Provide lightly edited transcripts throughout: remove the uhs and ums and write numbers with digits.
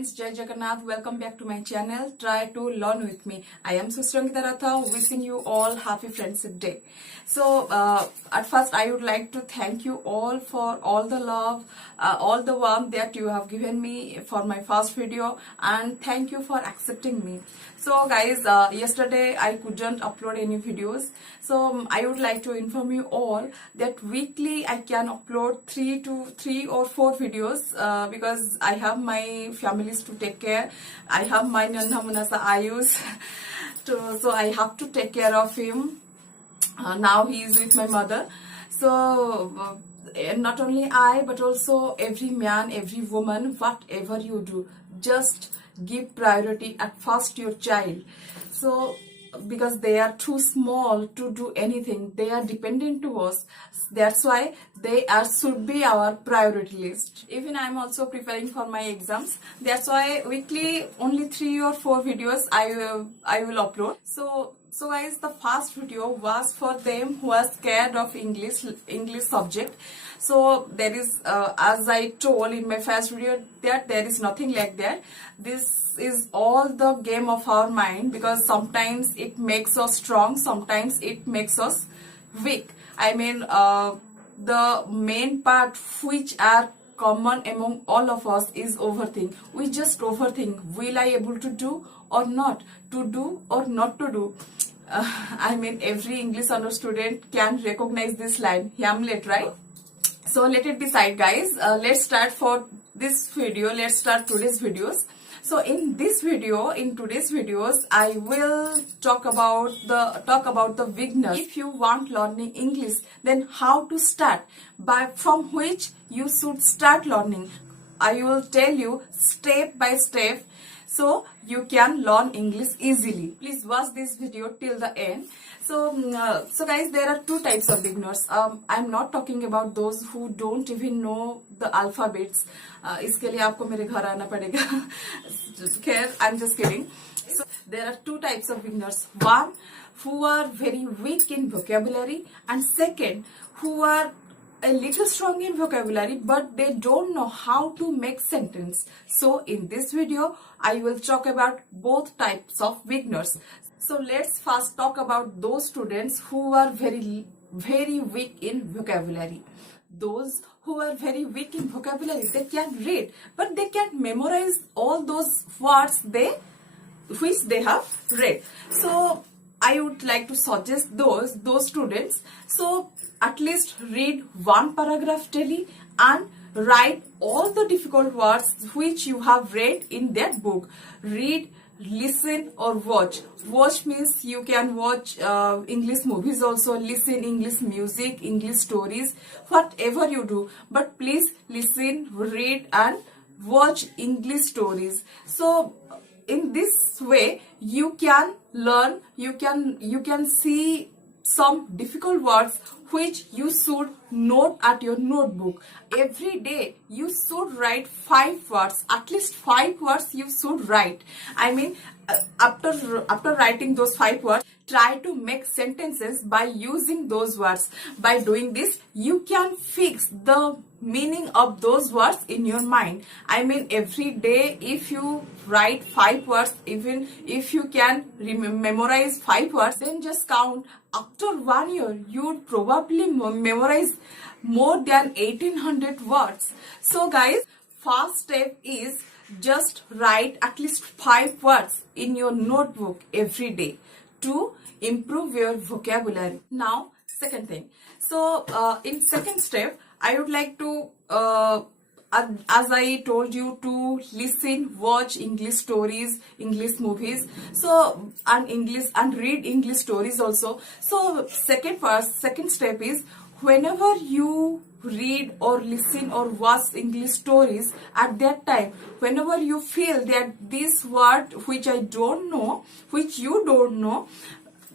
friends, Jai Jagannath. Welcome back to my channel. Try to learn with me. I am Sister Ankita Ratha, wishing you all happy Friendship Day. So, at first, I would like to thank you all for all the love, all the warmth that you have given me for my first video, and thank you for accepting me. So, guys, yesterday I couldn't upload any videos. So, I would like to inform you all that weekly I can upload 3 or 4 videos because I have my families to take care. I have my Nanna Munasa Ayus, so I have to take care of him. Now he is with my mother. So not only I, but also every man, every woman, whatever you do, just give priority at first your child. So because they are too small to do anything, they are dependent to us. That's why they should be our priority list. Even I'm also preparing for my exams. That's why weekly only 3 or 4 videos I will upload. So guys, the first video was for them who are scared of English subject. So there is, as I told in my first video, that there is nothing like that. This is all the game of our mind, because sometimes it makes us strong, sometimes it makes us weak. I mean, the main part which are common among all of us is overthink. We just overthink. Will I able to do or not? To do or not to do? I mean, every English honor student can recognize this line, Hamlet, right? So let it be side, guys. Let's start for this video. Let's start today's videos. So in today's videos, I will talk about the beginners. If you want learning English, then how to start, from which you should start learning. I will tell you step by step, so you can learn English easily. Please watch this video till the end. So guys, there are 2 types of beginners. I'm not talking about those who don't even know the alphabets. इसके लिए आपको मेरे घर आना पड़ेगा. Khair, I'm just kidding. So there are 2 types of beginners. One, who are very weak in vocabulary, and second, who are a little strong in vocabulary, but they don't know how to make sentence. So in this video, I will talk about both types of beginners. So let's first talk about those students who are very weak in vocabulary. Those who are very weak in vocabulary, they can read, but they can't memorize all those words which they have read. So I would like to suggest those students, so at least read 1 paragraph daily and write all the difficult words which you have read in that book. Read, listen or watch. Watch means you can watch English movies also, listen English music, English stories, whatever you do. But please listen, read and watch English stories. So in this way you can learn, you can see some difficult words which you should note at your notebook. Every day you should write 5 words, at least 5 words you should write. I mean, after writing those 5 words, try to make sentences by using those words. By doing this, you can fix the meaning of those words in your mind. I mean, every day if you write 5 words, even if you can memorize 5 words, then just count. After 1 year, you would probably memorize more than 1800 words. So guys, first step is just write at least 5 words in your notebook every day to improve your vocabulary. Now, second thing. So in second step, I would like to, as I told you, to listen, watch English stories, English movies, so and read English stories also. So second step is, whenever you read or listen or watch English stories, at that time, whenever you feel that this word which I don't know, which you don't know,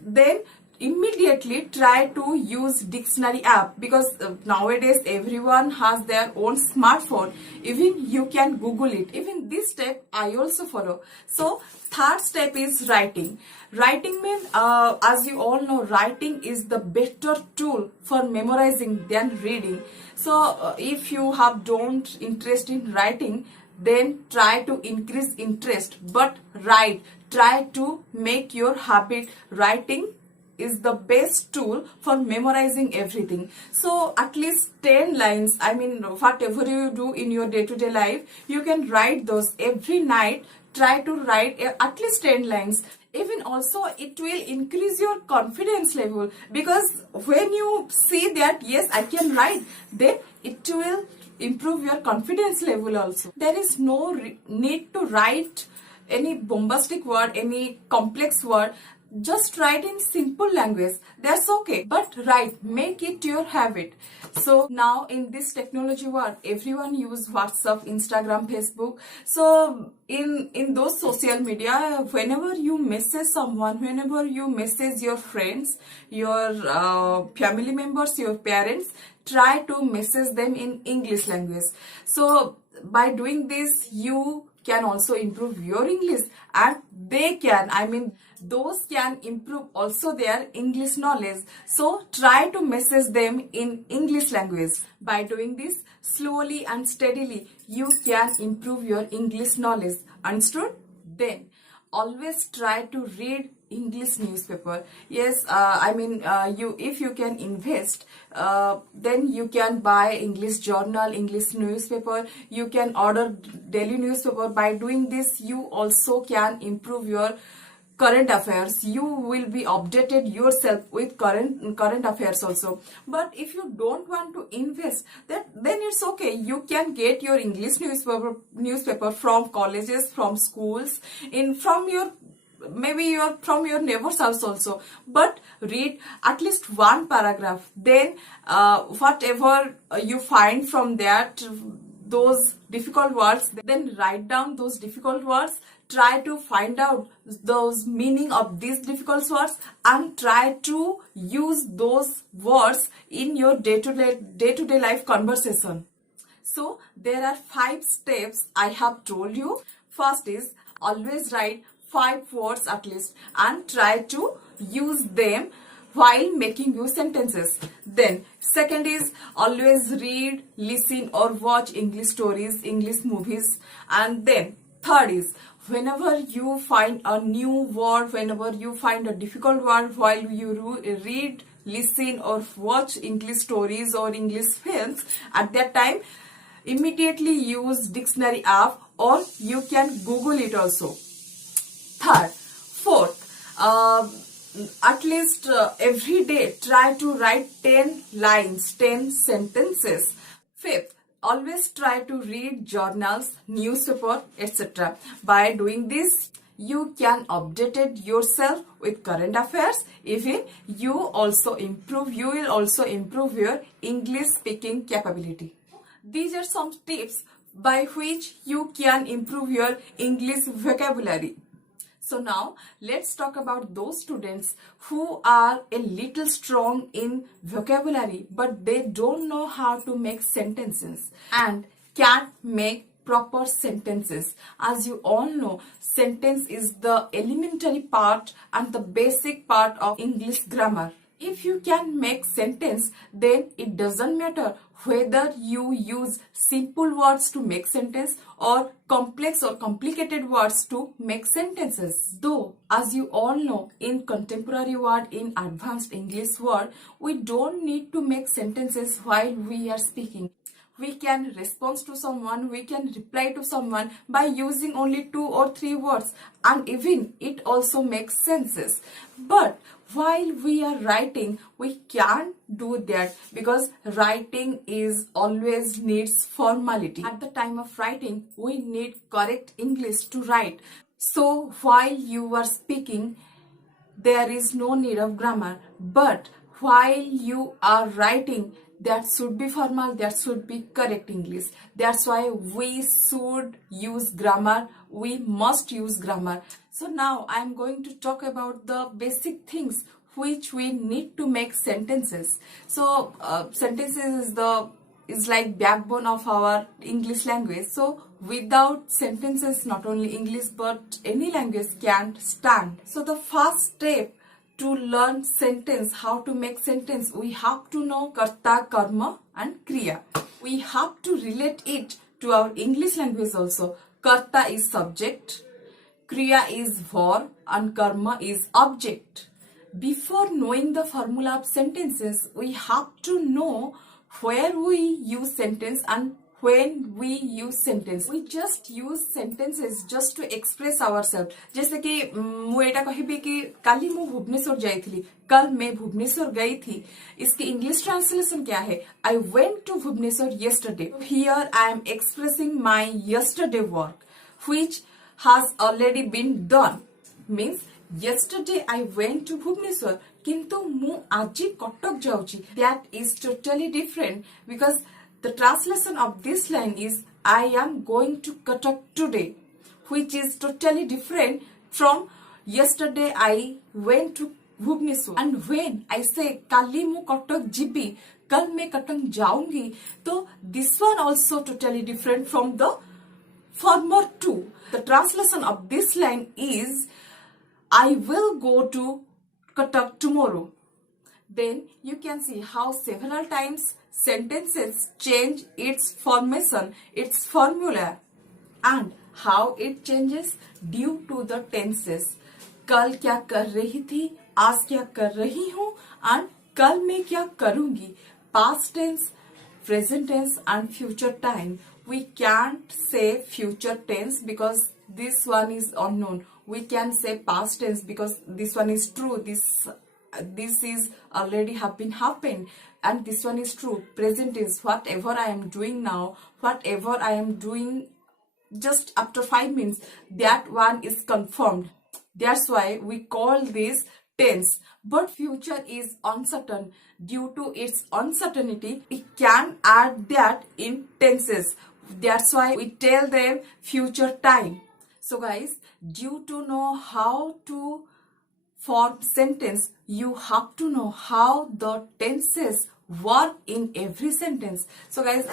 then immediately try to use dictionary app, because nowadays everyone has their own smartphone. Even you can Google it. Even this step I also follow. So third step is writing. Writing means, as you all know, writing is the better tool for memorizing than reading. So if you have don't interest in writing, then try to increase interest, but write. Try to make your habit. Writing is the best tool for memorizing everything. So at least 10 lines, I mean, whatever you do in your day-to-day life, you can write those every night. Try to write at least 10 lines. Even also it will increase your confidence level, because when you see that yes, I can write, then it will improve your confidence level also. There is no need to write any bombastic word, any complex word. Just write in simple language, that's okay, but write, make it your habit. So now in this technology world, everyone use WhatsApp, Instagram, Facebook. So in those social media, whenever you message someone, whenever you message your friends, your family members, your parents, try to message them in English language. So by doing this, you can also improve your English, and they can, I mean, those can improve also their English knowledge. So try to message them in English language. By doing this slowly and steadily, you can improve your English knowledge. Understood? Then always try to read English newspaper. Yes, I mean, if you can invest, then you can buy English journal, English newspaper. You can order daily newspaper. By doing this, you also can improve your current affairs. You will be updated yourself with current affairs also. But if you don't want to invest, then it's okay. You can get your English newspaper from colleges, from schools, from your neighbor's house also. But read at least one paragraph. Then whatever you find from that, those difficult words, then write down those difficult words. Try to find out those meaning of these difficult words, and try to use those words in your day-to-day life conversation. So there are 5 steps I have told you. First is always write 5 words at least, and try to use them while making your sentences. Then second is always read, listen or watch English stories, English movies. And then third is whenever you find a new word, whenever you find a difficult word while you read, listen or watch English stories or English films, at that time immediately use dictionary app, or you can Google it also. Third, fourth, at least every day try to write 10 lines, 10 sentences. Fifth, always try to read journals, newspaper, etc. By doing this, you can update yourself with current affairs. Even you will also improve your English speaking capability. These are some tips by which you can improve your English vocabulary. So now let's talk about those students who are a little strong in vocabulary, but they don't know how to make sentences and can't make proper sentences. As you all know, sentence is the elementary part and the basic part of English grammar. If you can make sentence, then it doesn't matter whether you use simple words to make sentence or complex or complicated words to make sentences. Though, as you all know, in contemporary world, in advanced English world, we don't need to make sentences while we are speaking. We can respond to someone, we can reply to someone by using only 2 or 3 words, and even it also makes senses. But while we are writing, we can't do that, because writing is always needs formality. At the time of writing, we need correct English to write. So while you are speaking, there is no need of grammar. But while you are writing, that should be formal, that should be correct English. That's why we should use grammar. We must use grammar. So now I am going to talk about the basic things which we need to make sentences. So sentences is like backbone of our English language. So without sentences, not only English but any language can't stand. So the first step to learn sentence, how to make sentence, we have to know karta, karma and kriya. We have to relate it to our English language also. Karta is subject, kriya is verb and karma is object. Before knowing the formula of sentences, we have to know where we use sentence and when we use sentence. We just use sentences just to express ourselves. जैसे कि मैं एटा कहिबी कि काली मु भुवनेश्वर जाइथिली, कल मैं भुवनेश्वर गई थी, इसकी इंग्लिश ट्रांसलेशन क्या है? I went to Bhubaneswar yesterday. Here I am expressing my yesterday work which has already been done. Means yesterday I went to Bhubaneswar, किंतु मु आजी कटक जाउची. That is totally different because the translation of this line is I am going to Cuttack today, which is totally different from yesterday I went to Bhubaneswar. And when I say kali mu Cuttack jibi, kal मैं Cuttack जाऊंगी, तो this one also totally different from the former two. The translation of this line is I will go to Cuttack tomorrow. Then you can see how several times sentences change its formation, its formula, and how it changes due to the tenses. कल क्या कर रही थी, आज क्या कर रही हूँ, and कल मैं क्या करूँगी. Past tense, present tense and future time. We can't say future tense because this one is unknown. We can say past tense because this one is true. This is already happened and this one is true. Present is whatever I am doing now, whatever I am doing just after 5 minutes, that one is confirmed. That's why we call this tense. But future is uncertain. Due to its uncertainty, we can add that in tenses. That's why we tell them future time. So guys, due to know how to form sentence, you have to know how the tenses work in every sentence. So guys,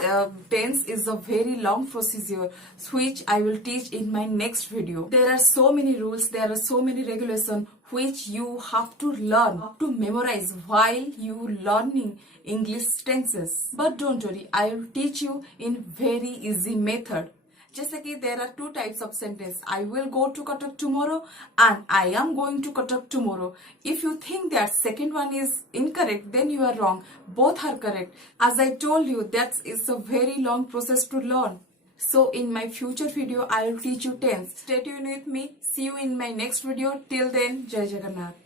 tense is a very long procedure which I will teach in my next video. There are so many rules, there are so many regulations which you have to learn, to memorize while you learning English tenses. But don't worry, I will teach you in very easy method. जैसे कि there are two types of sentence. I will go to Cuttack tomorrow and I am going to Cuttack tomorrow. If you think that second one is incorrect, then you are wrong. Both are correct. As I told you, that is a very long process to learn. So in my future video, I will teach you tense. Stay tuned with me. See you in my next video. Till then, Jai Jagannath.